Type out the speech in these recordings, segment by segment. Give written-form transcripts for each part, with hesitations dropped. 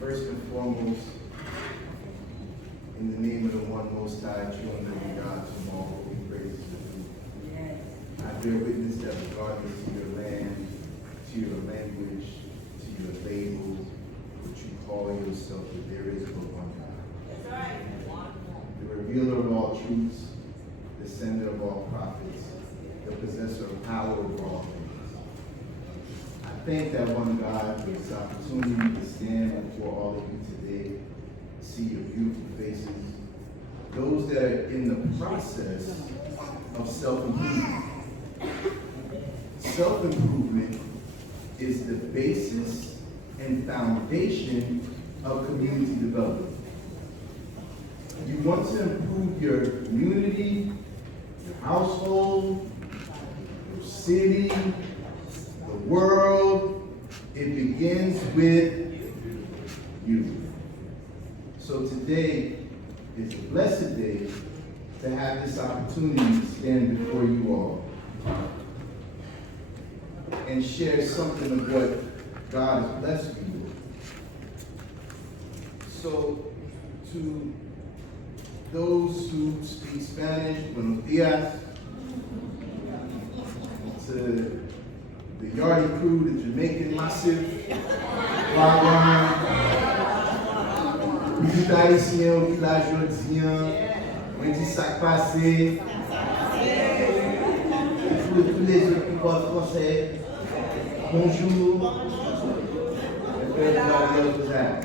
First and foremost, in the name of the one most high, true and living God, to whom all holy praises are due. I bear witness that regardless to your land, to your language, to your label, what you call yourself, that there is but one God. That's right. The revealer of all truths, the sender of all prophets, the possessor of power over all things. I thank that one God for this opportunity to stand before all of you today, see your beautiful faces, those that are in the process of self-improvement. Self-improvement is the basis and foundation of community development. You want to improve your community, your household, your city, the world. It begins with you. So today is a blessed day to have this opportunity to stand before you all and share something of what God has blessed me with. So to those who speak Spanish, buenos dias. To the Yardy crew, the Jamaican Massive, Wagwan, Visite Haïtien, Village Jodien, Wendy Sac-Passé, tous les autres qui parlent français, bonjour, everybody else is out.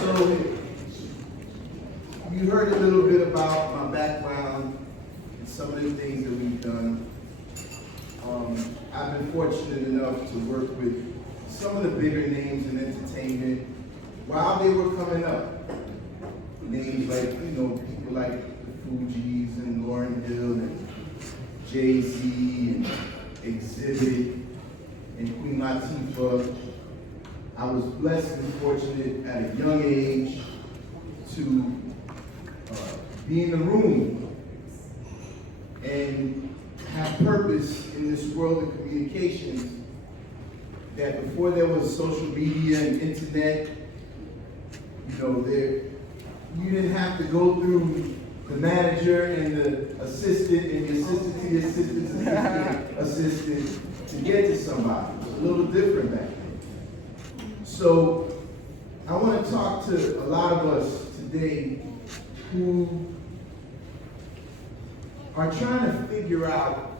So, you heard a little bit about my background and some of the things that we've done. I've been fortunate enough to work with some of the bigger names in entertainment while they were coming up. Names like, people like the Fugees and Lauryn Hill and Jay-Z and Exhibit and Queen Latifah. I was blessed and fortunate at a young age to be in the room and have purpose in this world of communications, that before there was social media and internet, you didn't have to go through the manager and the assistant and the assistant to the assistant's assistant to get to somebody. It was a little different back then. So I want to talk to a lot of us today who are trying to figure out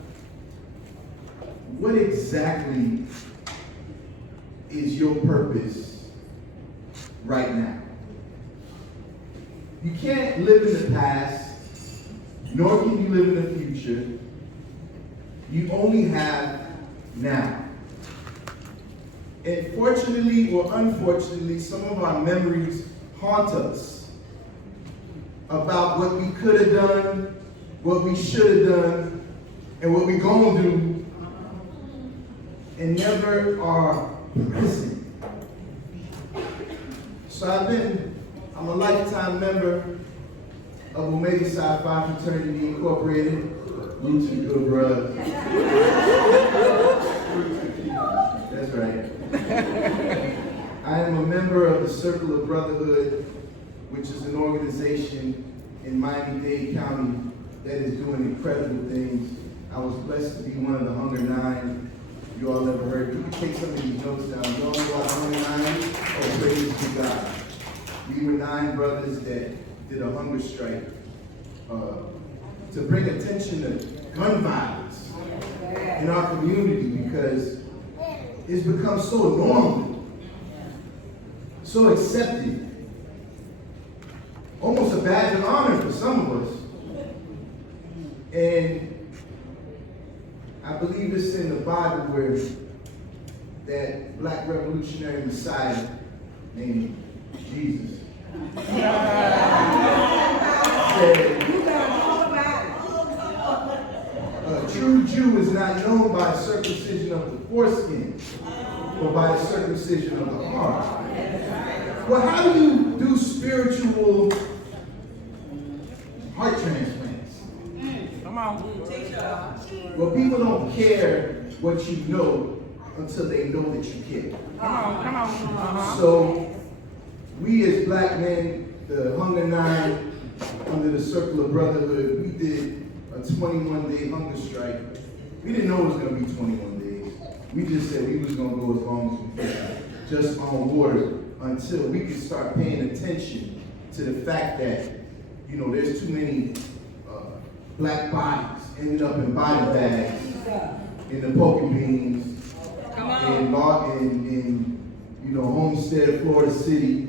what exactly is your purpose right now. You can't live in the past, nor can you live in the future. You only have now. And fortunately or unfortunately, some of our memories haunt us about what we could have done, what we should have done, and what we gonna do, and never are present. So I'm a lifetime member of Omega Psi Phi Fraternity Incorporated. Roots and good, bruh. That's right. I am a member of the Circle of Brotherhood, which is an organization in Miami-Dade County that is doing incredible things. I was blessed to be one of the Hunger Nine. You all never heard. You can take some of these notes down. You all know about Hunger Nine? Oh, praise to God. We were 9 brothers that did a hunger strike to bring attention to gun violence in our community, because it's become so normal, so accepted, almost a badge of honor for some of us. And I believe it's in the Bible where that black revolutionary Messiah named Jesus said, a true Jew is not known by circumcision of the foreskin, but by the circumcision of the heart. Well, how do you do spiritual heart transplants? Come on. Well, people don't care what you know until they know that you care. Come on. So, we as black men, the Hunger Nine, under the Circle of Brotherhood, we did a 21-day hunger strike. We didn't know it was going to be 21 days. We just said we was going to go as long as we could, just on water, until we could start paying attention to the fact that, you know, there's too many black bodies ending up in body bags, in the poker beans, in you know, Homestead, Florida City,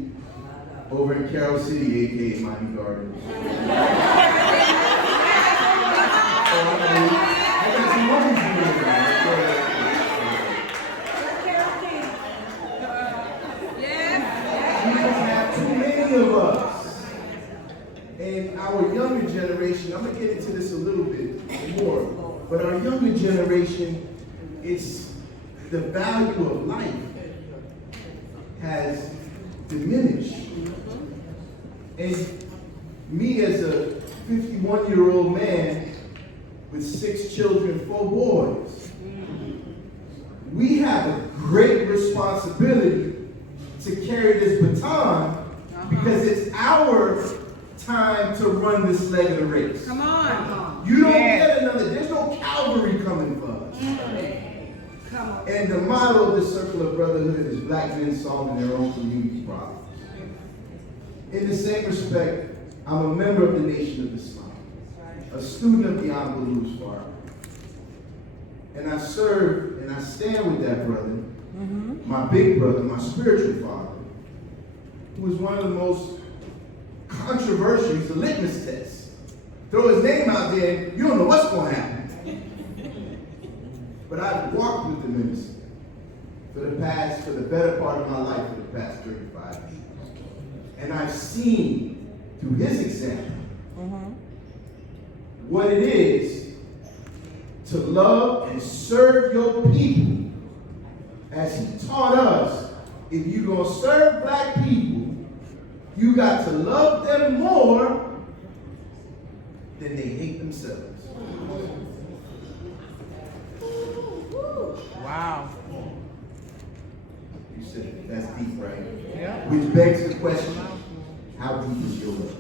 over in Carroll City, aka Miami Gardens. I got some money for you. We don't have too many of us. And our younger generation, I'm gonna get into this a little bit more, but our younger generation, it's the value of life has diminished. And me as a 51-year-old man with 6 children, 4 boys, we have a great responsibility to carry this baton because it's our time to run this leg of the race. Come on. You don't get another, there's no cavalry coming for us. Come on. And the motto of the Circle of Brotherhood is black men solving their own community problems. In the same respect, I'm a member of the Nation of Islam, a student of the Honorable Louis Farrakhan. And I serve and I stand with that brother, my big brother, my spiritual father, who is one of the most controversial, he's a litmus test. Throw his name out there, you don't know what's going to happen. But I've walked with the minister for the better part of my life for the past 35 years. And I've seen through his example what it is to love and serve your people, as he taught us. If you're going to serve black people, you got to love them more than they hate themselves. Wow. You said that's deep, right? Yeah. Which begs the question, how deep is your love?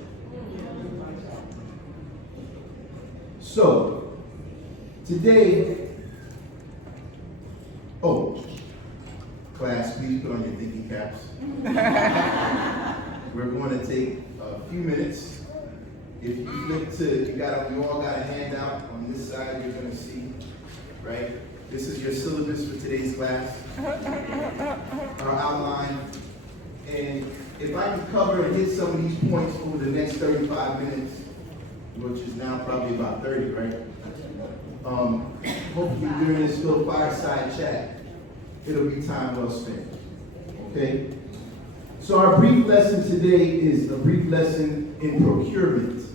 So, today, class, please put on your thinking caps. We're going to take a few minutes. If you flip to, you all got a handout on this side, you're going to see, right? This is your syllabus for today's class, our outline. And if I can cover and hit some of these points over the next 35 minutes, which is now probably about 30, right? Hopefully during this little fireside chat, it'll be time well spent, okay? So our brief lesson today is a brief lesson in procurement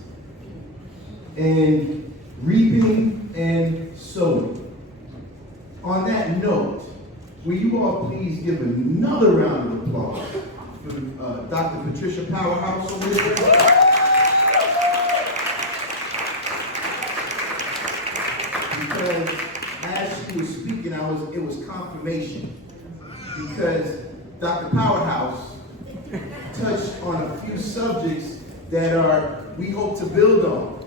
and reaping and sowing. On that note, will you all please give another round of applause for Dr. Patricia Powerhouse over there? Because as she was speaking, it was confirmation. Because Dr. Powerhouse touched on a few subjects that we hope to build on.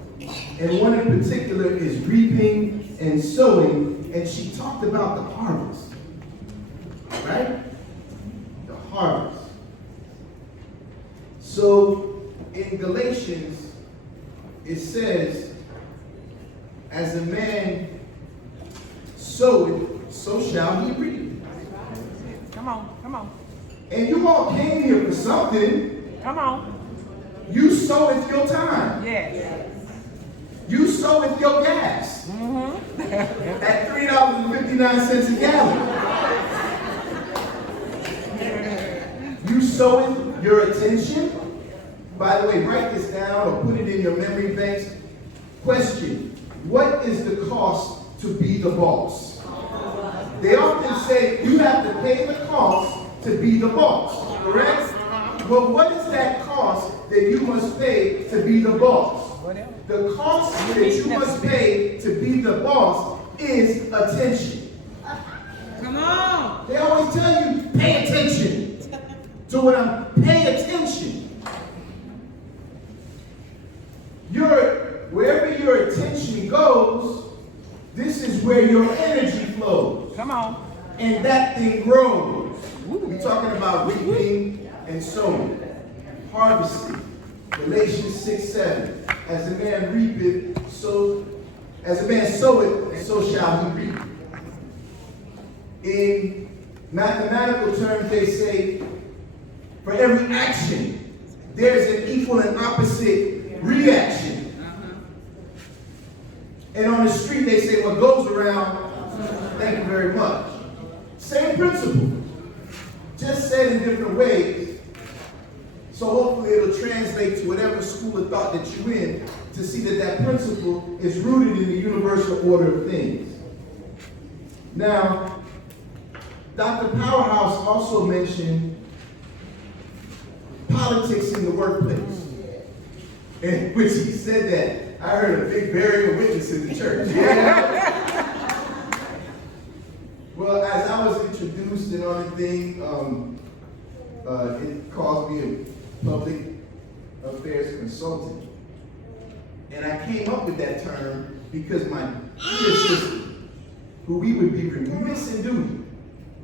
And one in particular is reaping and sowing, and she talked about the harvest. Right? The harvest. So in Galatians, it says, as a man soweth, so shall he reap. Come on. And you all came here for something. Come on. You soweth your time. Yes. You soweth your gas. At $3.59 a gallon. You soweth your attention. By the way, write this down or put it in your memory banks. Question: what is the cost to be the boss? They often say you have to pay the cost to be the boss, correct? But what is that cost that you must pay to be the boss? The cost that you must pay to be the boss is attention. when I'm paying attention, wherever your attention goes, this is where your energy flows. Come on. And that thing grows. We're talking about reaping and sowing, harvesting. Galatians 6:7. As a man reapeth, as a man soweth, so shall he reap. In mathematical terms, they say, for every action, there's an equal and opposite reaction. And on the street, they say, what goes around, thank you very much. Same principle, just said in different ways. So hopefully it'll translate to whatever school of thought that you're in to see that that principle is rooted in the universal order of things. Now, Dr. Powerhouse also mentioned politics in the workplace, in which he said that I heard a big bearing of witness in the church. Well, as I was introduced and on the thing, it caused me a public affairs consultant. And I came up with that term because my dear sister, who we would be remiss in doing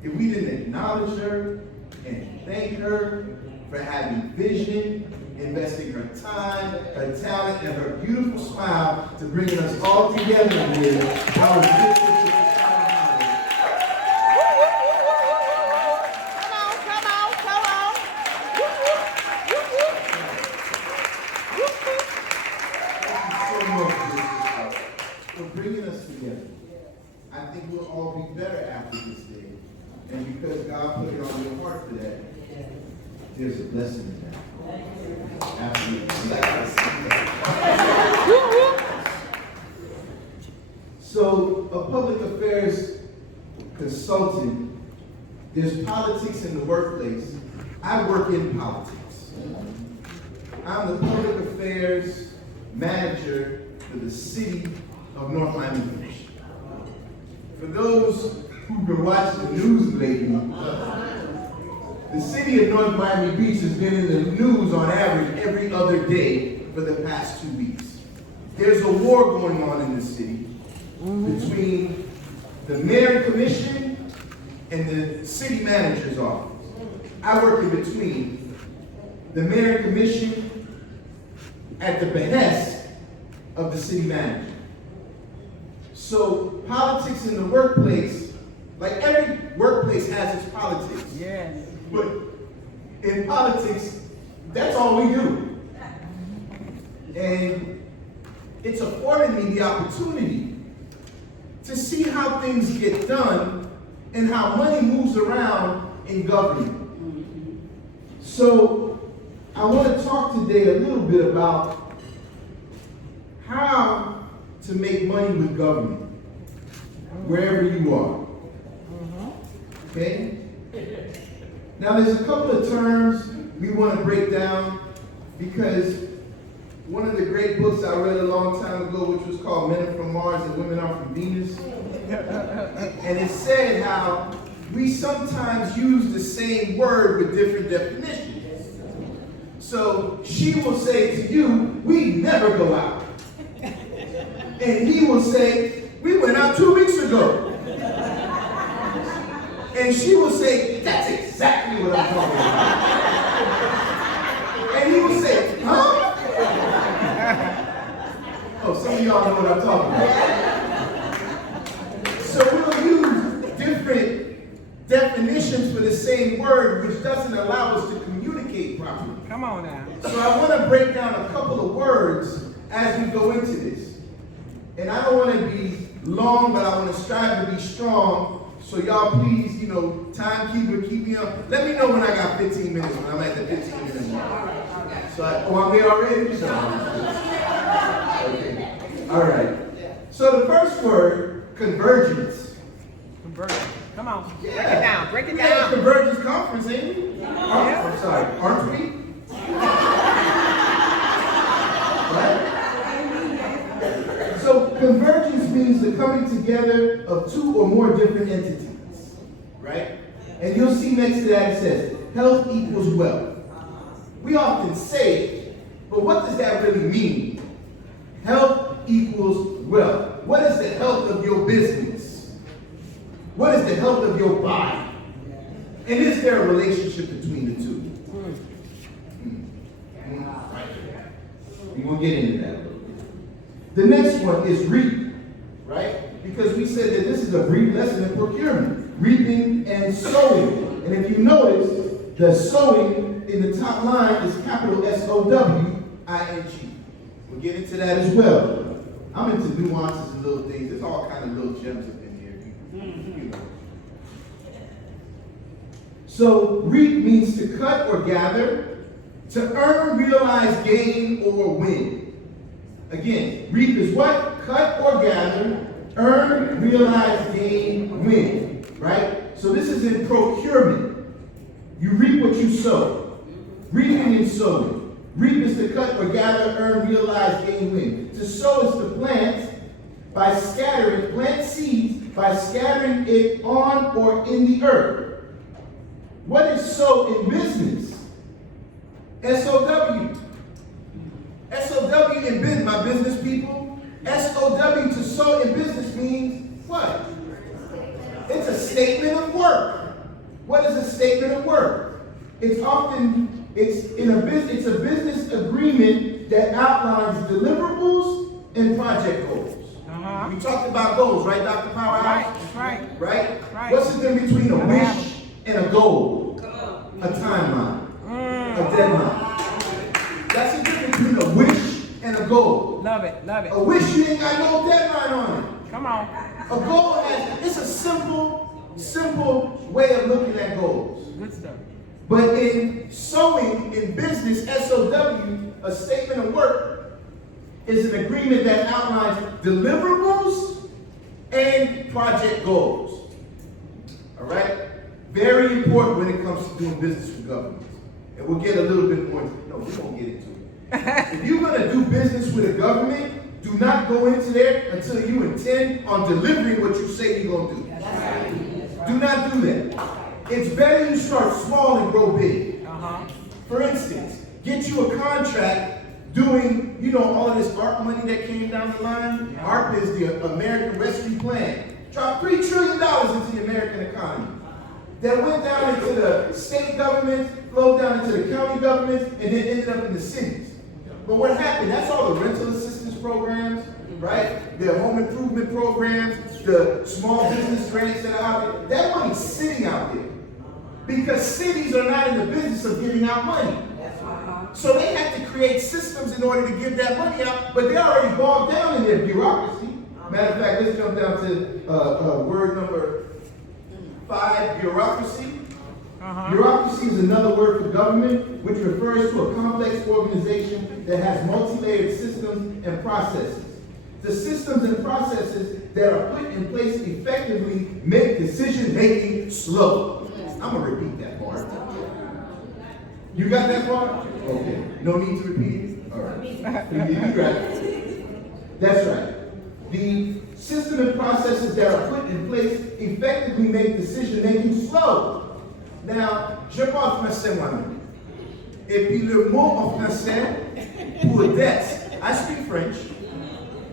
if we didn't acknowledge her and thank her for having vision, investing her time, her talent, and her beautiful smile to bringing us all together here. Our good sister, Tishawa Howard. Come on. Thank you so much for bringing us together. I think we'll all be better after this day. And because God put it on your heart for that, there's a blessing in that. Absolutely. So, a public affairs consultant, there's politics in the workplace. I work in politics. I'm the public affairs manager for the city of North Miami Beach. For those who've been watching the news lately, the city of North Miami Beach has been in the news on average every other day for the past 2 weeks. There's a war going on in the city between the mayor commission and the city manager's office. I work in between the mayor commission at the behest of the city manager. So politics in the workplace, like every workplace has its politics. Yes. But in politics, that's all we do. And it's afforded me the opportunity to see how things get done and how money moves around in government. So I want to talk today a little bit about how to make money with government, wherever you are. Okay? Now there's a couple of terms we want to break down because one of the great books I read a long time ago, which was called Men Are From Mars and Women Are From Venus, and it said how we sometimes use the same word with different definitions. So she will say to you, we never go out. And he will say, we went out 2 weeks ago. And she will say, that's exactly what I'm talking about. And he will say, huh? Oh, some of y'all know what I'm talking about. So we'll use different definitions for the same word, which doesn't allow us to communicate properly. Come on now. So I want to break down a couple of words as we go into this. And I don't want to be long, but I want to strive to be strong. So y'all please, timekeeper, keep me up. Let me know when I got 15 minutes, when I'm at the 15 minute mark. So I'm here already? Okay. All right. So the first word, convergence. Convergence. Come on. Yeah. Break it We down. had a Convergence Conference, ain't we? Yeah. I'm sorry, aren't we? Right? So convergence means the coming together of two or more different entities, right? And you'll see next to that it says health equals wealth. We often say it, but what does that really mean? Health equals wealth. What is the health of your business? What is the health of your body? And is there a relationship between the two? We're going to get into that a little bit. The next one is reap, right? Because we said that this is a brief lesson in procurement, reaping and sowing. And if you notice, the sowing in the top line is capital S-O-W-I-N-G. We'll get into that as well. I'm into nuances and little things. There's all kind of little gems up in here. You know. So reap means to cut or gather, to earn, realize, gain, or win. Again, reap is what? Cut or gather, earn, realize, gain, win. Right? So this is in procurement. You reap what you sow. Reaping and sowing. Reap is to cut or gather, earn, realize, gain, win. To sow is to plant by scattering, plant seeds by scattering it on or in the earth. What is sow in business? S-O-W. S-O-W in business, my business people. S-O-W to sow in business means what? It's a statement of work. What is a statement of work? It's a business agreement that outlines deliverables and project goals. We talked about goals, right, Dr. Powerhouse? Right. What's the difference between a wish and a goal? A timeline. A deadline. That's the difference between a wish and a goal. Love it. A wish, you ain't got no deadline on it. Come on. A goal it's a simple way of looking at goals. Good stuff. But in sowing in business, S-O-W, a statement of work, is an agreement that outlines deliverables and project goals. All right? Very important when it comes to doing business with governments. And we'll get a little bit more, no, we won't get into it. If you're going to do business with a government, do not go into there until you intend on delivering what you say you're going to do. Do not do that. It's better you start small and grow big. For instance, get you a contract doing, all of this ARP money that came down the line. ARP is the American Rescue Plan. Dropped $3 trillion into the American economy. That went down into the state government, flowed down into the county governments, and then ended up in the cities. But what happened? That's all the rental assistance programs, right? The home improvement programs, the small business grants that are out there. That money's sitting out there. Because cities are not in the business of giving out money. So they have to create systems in order to give that money out, but they're already bogged down in their bureaucracy. Matter of fact, let's jump down to word number 5, bureaucracy. Bureaucracy is another word for government, which refers to a complex organization that has multi-layered systems and processes. The systems and processes that are put in place effectively make decision-making slow. I'm going to repeat that part. You got that part? Okay. No need to repeat it? All right. You got it. That's right. The system and processes that are put in place effectively make decision-making slow. Now, je parle français moi-même. Et puis le mot en français pour desk, I speak French,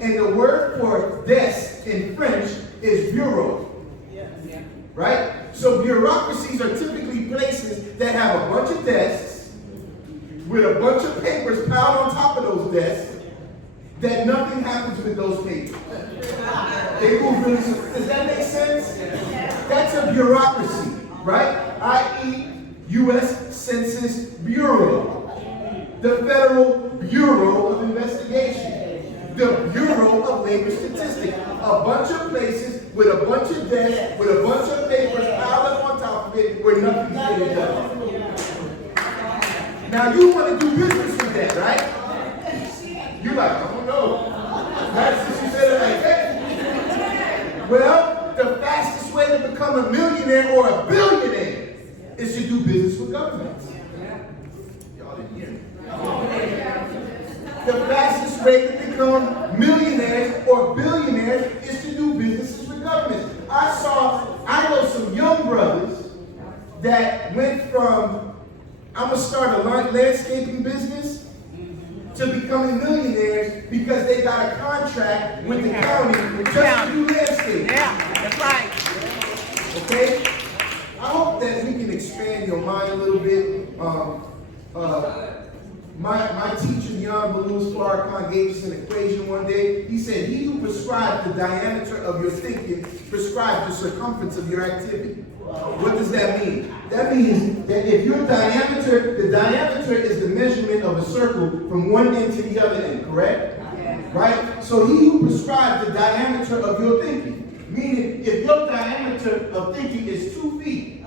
and the word for desk in French is bureau. Right? So bureaucracies are typically places that have a bunch of desks with a bunch of papers piled on top of those desks that nothing happens with those papers. They move really slow. Does that make sense? That's a bureaucracy, right? I.e., U.S. Census Bureau, the Federal Bureau of Investigation, the Bureau of Labor Statistics, a bunch of places with a bunch of desks, with a bunch of papers piled up on top of it where nothing's getting done. Now you want to do business with that, right? You're like, I don't know. That's what you said it like that. Well, the fastest way to become a millionaire or a billionaire is to do business with governments. Y'all didn't hear me. The fastest way to become millionaires or billionaires is to do businesses with governments. I know some young brothers that went from, I'm going to start a landscaping business, to becoming millionaires because they got a contract with the county just to do landscaping. Yeah, that's right. Okay? I hope that we can expand your mind a little bit. My teacher, Jan Balous Farrakhan, gave us an equation one day. He said, he who prescribed the diameter of your thinking prescribed the circumference of your activity. What does that mean? That means that if your diameter, the diameter is the measurement of a circle from one end to the other end, correct? Right? So he who prescribes the diameter of your thinking, meaning if your diameter of thinking is 2 feet,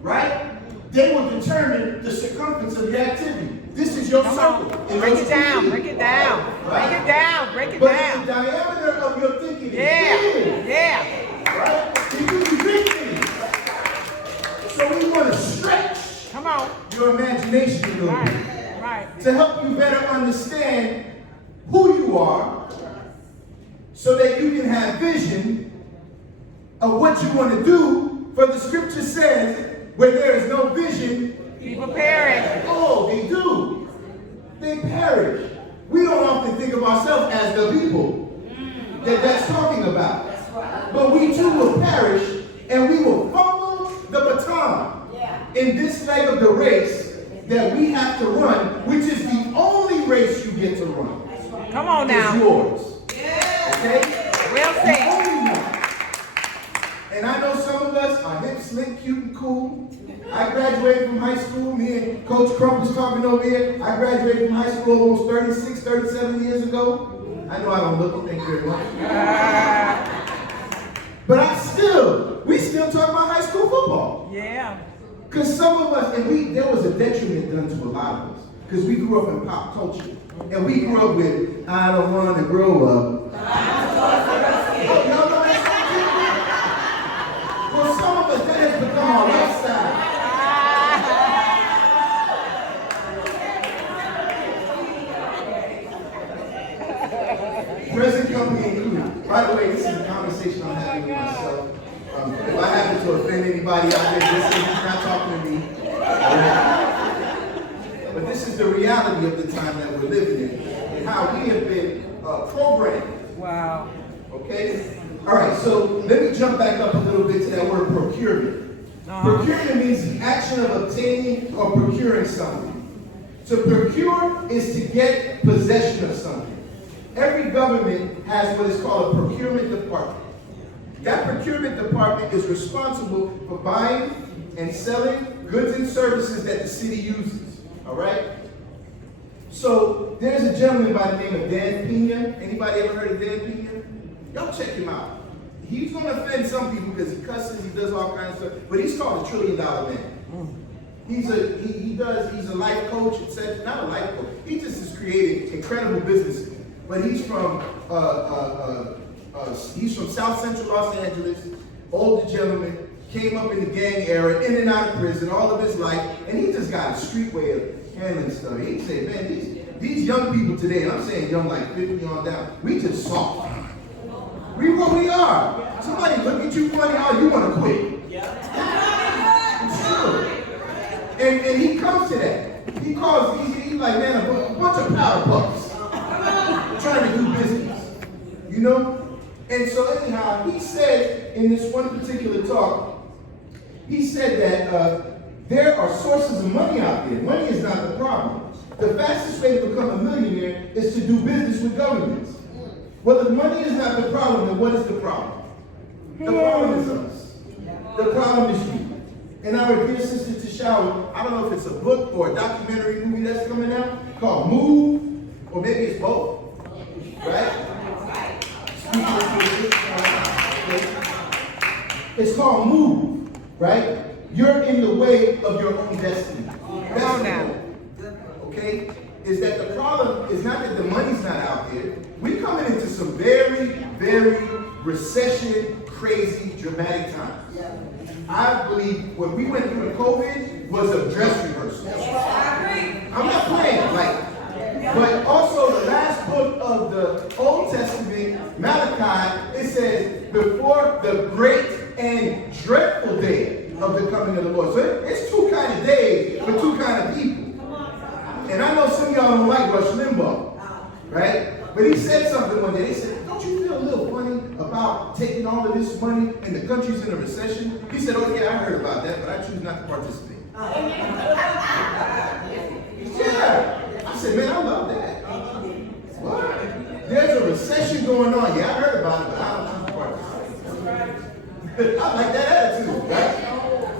right? They will determine the circumference of your activity. This is your circle. Break it down, break it down, right? break it down, break it but down. The diameter of your thinking is big. Yeah. Right? It can be big things. So we want to stretch Come on. your imagination a little bit. Right. To help you better understand who you are so that you can have vision of what you want to do. For the scripture says, where there is no vision, people perish. Oh, they do. They perish. We don't often think of ourselves as the people that's talking about. But we too will perish and we will fumble the baton in this leg of the race that we have to run, which is the only race you get to run. Come on now. It's yours. Okay? Well The said. only one. And I know some of us are hip, slick, cute, and cool. I graduated from high school. Me and Coach Crump was talking over here. I graduated from high school almost 36, 37 years ago. I know I don't look it, thank you very much. But we still talk about high school football. Yeah. Because some of us, there was a detriment done to a lot of us. Because we grew up in pop culture. And we grew up with, I don't want to grow up. Oh, y'all know that song? For some of us, that has become our lifestyle. Present company included. By the way, this is a conversation I'm having with myself. If I happen to offend anybody out there listening, he's not talking to me. But this is the reality of the time that we're living in and how we have been programmed. Wow. Okay? All right, so let me jump back up a little bit to that word procurement. Procurement means the action of obtaining or procuring something. To procure is to get possession of something. Every government has what is called a procurement department. That procurement department is responsible for buying and selling goods and services that the city uses. All right? So there's a gentleman by the name of Dan Pena. Anybody ever heard of Dan Pena? Y'all check him out. He's going to offend some people because he cusses, he does all kinds of stuff, but he's called a $1 trillion man. He's a life coach, etc. Not a life coach. He just has created incredible businesses. But he's from South Central Los Angeles, older gentleman, came up in the gang era, in and out of prison, all of his life, and he just got a street way of handling stuff. He said, man, these young people today, and I'm saying young like 50 on down, we just soft. We what we are. Somebody look at you funny, oh, you want to quit. It's true. And he comes to that. He's like, man, a bunch of powder puffs trying to do business. You know? And so anyhow, he said in this one particular talk, he said that there are sources of money out there. Money is not the problem. The fastest way to become a millionaire is to do business with governments. Well, if money is not the problem, then what is the problem? The problem is us. The problem is you. And our dear sister Tishawa, I don't know if it's a book or a documentary movie that's coming out called Move, or maybe it's both. Right? It's called Move, right? You're in the way of your own destiny. That's now. Okay? Is that the problem is not that the money's not out there. We're coming into some very, very recession, crazy, dramatic times. I believe what we went through in COVID was a dress rehearsal. I'm not playing, but also the last book of the Old Testament, Malachi, it says, before the great and dreadful day of the coming of the Lord. So it's two kind of days for two kind of people. And I know some of y'all don't like Rush Limbaugh, right? But he said something one day. He said, don't you feel a little funny about taking all of this money and the country's in a recession? He said, oh yeah, I heard about that, but I choose not to participate. Yeah. I said, man, I love that. What? There's a recession going on. Yeah, I heard about it, but I don't choose to participate. I like that attitude, right?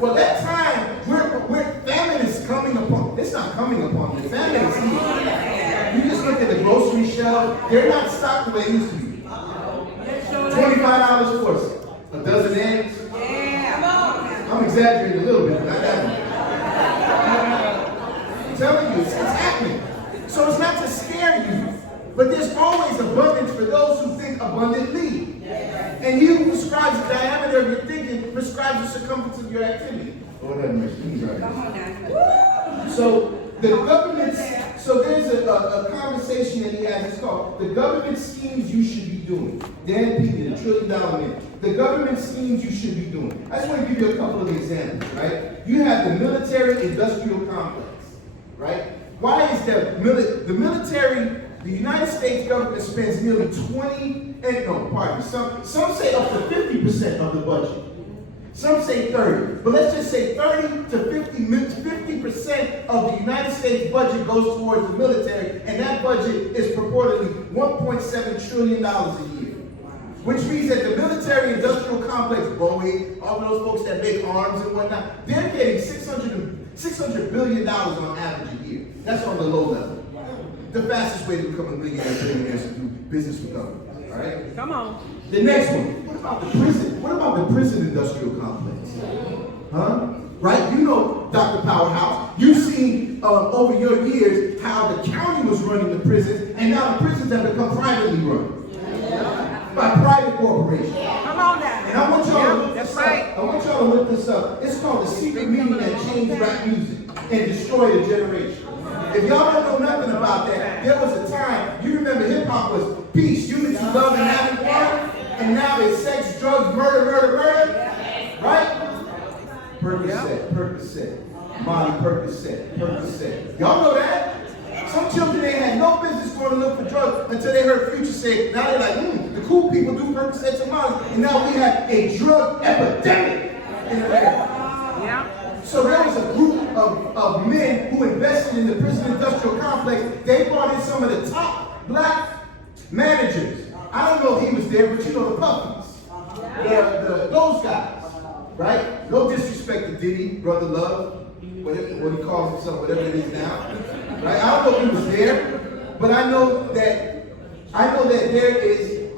Well, that time, where famine is coming upon, it's not coming upon me. Famine is here. You just look at the grocery shelf, they're not stocked the way they used to be. $25 for a dozen eggs. I'm exaggerating a little bit, but not that much. I'm telling you, it's happening. So it's not to scare you, but there's always abundance for those who think abundantly. And he who prescribes the diameter of your thinking prescribes the circumference of your activity. Lord have mercy. So the government, so there's a conversation that he has. It's called the government schemes you should be doing. Dan Peter, the $1 trillion man. The government schemes you should be doing. I just want to give you a couple of examples, right? You have the military-industrial complex, right? Why is the military? The United States government spends nearly some say up to 50% of the budget. Some say 30, but let's just say 30 to 50% of the United States budget goes towards the military, and that budget is purportedly $1.7 trillion a year. Which means that the military-industrial complex, Boeing, all those folks that make arms and whatnot, they're getting $600 billion on average a year. That's on the low level. The fastest way to become a millionaire is to do business with government. All right? Come on. The next one. What about the prison? What about the prison industrial complex? Huh? Right? You know Dr. Powerhouse. You've seen over your years how the county was running the prisons, and now the prisons have become privately run. By private corporations. Come on now. And I want y'all to look that's this right. up. I want y'all to look this up. It's called the secret meeting that changed rap music and destroyed a generation. If y'all don't know nothing about that, there was a time, you remember hip-hop was peace, unity, love, and having fun, and now it's sex, drugs, murder, right? Percocet, Molly Percocet. Y'all know that? Some children, they had no business going to look for drugs until they heard Future say, now they're like, the cool people do Percocets and Molly, and now we have a drug epidemic in America. Yeah. So there was a group of men who invested in the prison industrial complex. They brought in some of the top black managers. I don't know if he was there, but you know the puppies. Those guys, right? No disrespect to Diddy, Brother Love, what he calls himself, whatever it is now. Right? I don't know if he was there, but I know that there is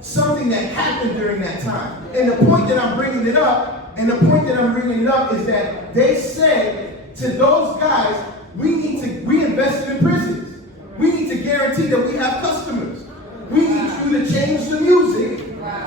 something that happened during that time. And the point that I'm bringing it up is that they said to those guys, we invested in prisons. We need to guarantee that we have customers. We need you to change the music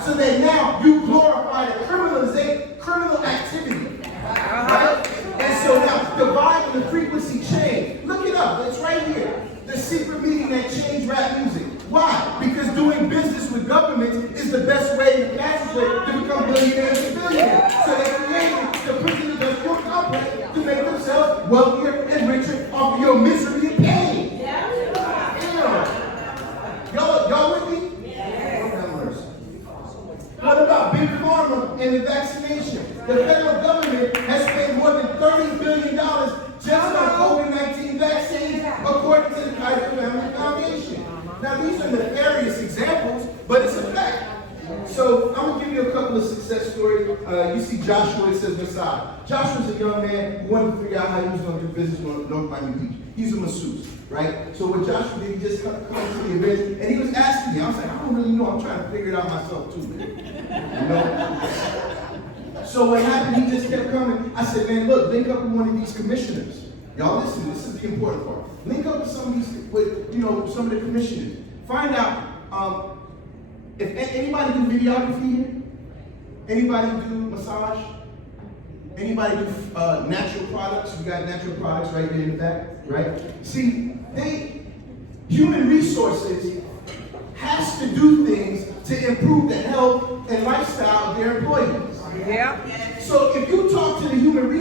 so that now you glorify the criminal activity. Right? And so now the vibe and the frequency change. Look it up. It's right here. The secret meeting that changed rap music. Why? Because doing business with government is the best way, the fastest way to become billionaires and billionaires. So they created the prison industrial complex to make themselves wealthier and richer off of your misery and pain. Y'all with me? What about Big Pharma and the vaccination? The federal government has spent more than $30 billion just on COVID-19 vaccines, according to the Kaiser Family Foundation. Now, these are nefarious examples, but it's a fact. So, I'm going to give you a couple of success stories. You see Joshua, it says Messiah. Joshua's a young man who wanted to figure out how he was going to do business on North Miami Beach. He's a masseuse, right? So what Joshua did, he just come to the event, and he was asking me. I was like, I don't really know. I'm trying to figure it out myself, too, man. You know? So what happened, he just kept coming. I said, man, look, link up with one of these commissioners. Y'all listen, this is the important part. Link up with some of these, some of the commissioners. Find out if anybody do videography here? Anybody do massage? Anybody do natural products? We got natural products right here in the back, right? See, human resources has to do things to improve the health and lifestyle of their employees. Yeah. So if you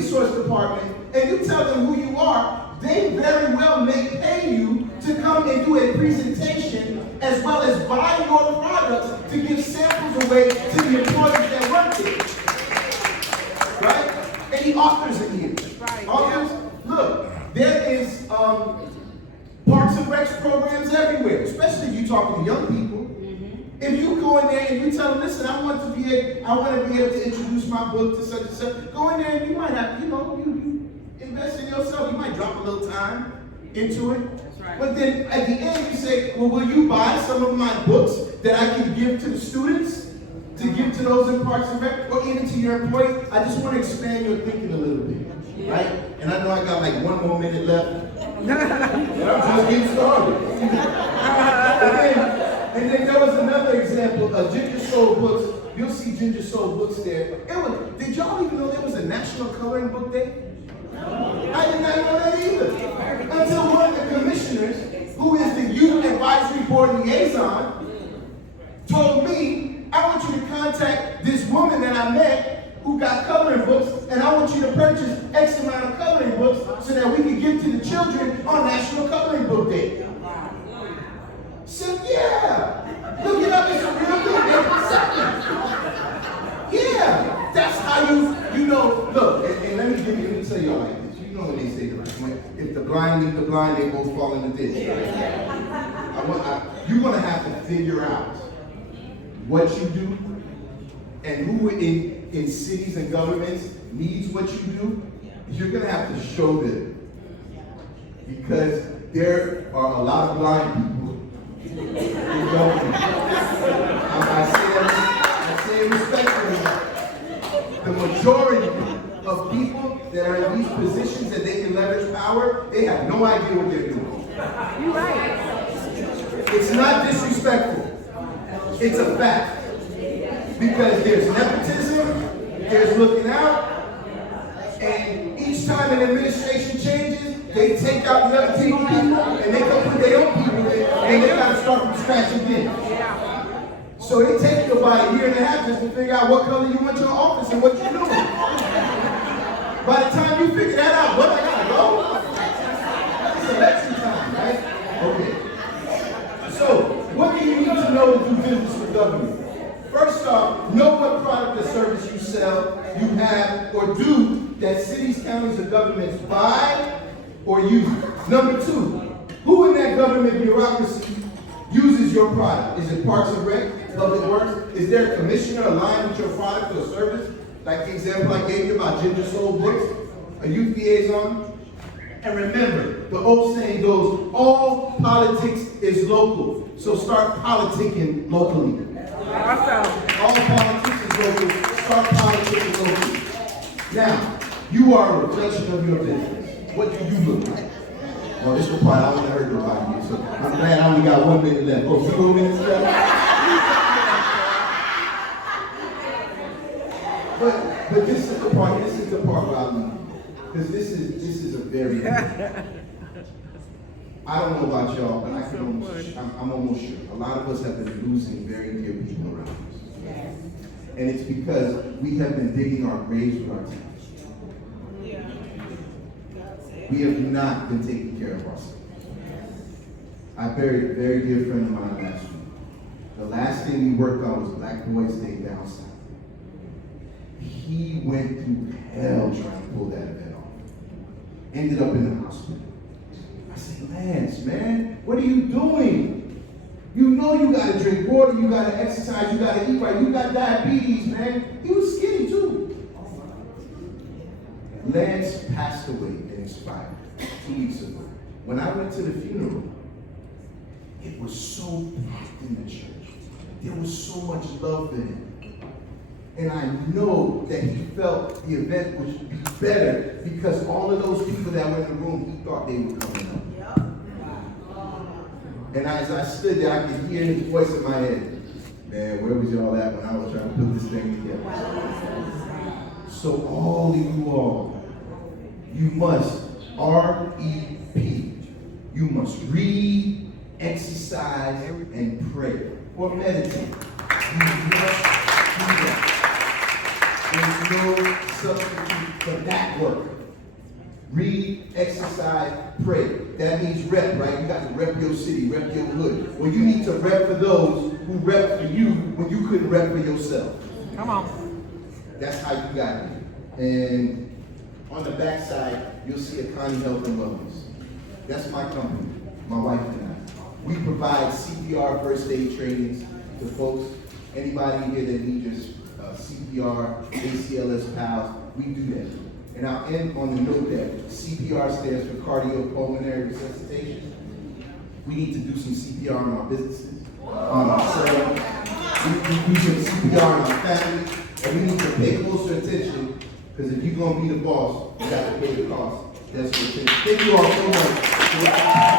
resource department and you tell them who you are, they very well may pay you to come and do a presentation as well as buy your products to give samples away to the employees that work there. Right? Any authors in here? Right. Authors? Look, there is Parks and Recs programs everywhere, especially if you're talking to young people. If you go in there and you tell them, listen, I want to be able to introduce my book to such and such, go in there and you might have, you invest in yourself. You might drop a little time into it. That's right. But then at the end you say, well, will you buy some of my books that I can give to the students, to give to those in Parks and Rec, or even to your employees? I just want to expand your thinking a little bit, right? And I know I got like 1 more minute left. And I'm just getting started. And then there was another example of Ginger Soul books. You'll see Ginger Soul books there. Did y'all even know there was a National Coloring Book Day? I did not know that either. Until one of the commissioners, who is the Youth Advisory Board liaison, told me, I want you to contact this woman that I met who got coloring books, and I want you to purchase X amount of coloring books so that we can give to the children on National Coloring Book Day. So yeah, look it up, it's a real thing. Yeah, that's how you know, look, and let me tell y'all like this. You know when they say that, if the blind lead the blind, they both fall in the ditch. You're gonna have to figure out what you do and who in cities and governments needs what you do. You're gonna have to show them, because there are a lot of blind people. I say it respectfully. The majority of people that are in these positions that they can leverage power, they have no idea what they're doing. You're right. It's not disrespectful. It's a fact. Because there's nepotism, there's looking out, and each time an administration changes, they take out the other people and they go put their own people in, and they gotta start from scratch again. So it takes you about a year and a half just to figure out what color you want your office and what you're doing. By the time you figure that out, what I gotta go? It's election time, right? Okay. So, what do you need to know to do business with government? First off, know what product or service you sell, you have, or do that cities, counties, or governments buy or use. Number 2, who in that government bureaucracy uses your product? Is it Parks and Rec, Public Works? Is there a commissioner aligned with your product or service? Like the example I gave you about Ginger Soul books, a youth liaison. And remember, the old saying goes, all politics is local. So start politicking locally. Awesome. All politics is local. Start politicking locally. Now, you are a reflection of your business. What do you look like? Well, this is the part I don't want to hurt nobody. So I'm glad I only got 1 minute left. Oh, 2 minutes left? But this is the part where I'm, because this is a very, I don't know about y'all, but I'm almost sure. A lot of us have been losing very dear people around us. And it's because we have been digging our graves with our teeth. We have not been taking care of ourselves. I buried a very dear friend of mine last week. The last thing we worked on was Black Boys Day down south. He went through hell trying to pull that event off. Ended up in the hospital. I said, Lance, man, what are you doing? You know you gotta drink water, you gotta exercise, you gotta eat right, you got diabetes, man. He was skinny too. Lance passed away and expired 2 weeks ago. When I went to the funeral, it was so packed in the church. There was so much love in it. And I know that he felt the event would be better because all of those people that were in the room, he thought they were coming up. And as I stood there, I could hear his voice in my head. Man, where was y'all at when I was trying to put this thing together? So all of you all, you must R-E-P. You must read, exercise, and pray. Or meditate. You must do that. There's no substitute the back work. Read, exercise, pray. That means rep, right? You got to rep your city, rep your hood. Well, you need to rep for those who rep for you when you couldn't rep for yourself. Come on. That's how you got it. And on the back side, you'll see a Connie Health and Wellness. That's my company, my wife and I. We provide CPR first aid trainings to folks. Anybody here that needs CPR, ACLS PALS, we do that. And I'll end on the note that CPR stands for cardiopulmonary resuscitation. We need to do some CPR in our businesses, on ourselves. We do some CPR in our family, and we need to pay closer attention, because if you're going to be the boss, you got to pay the cost. That's what it is. Thank you all so much.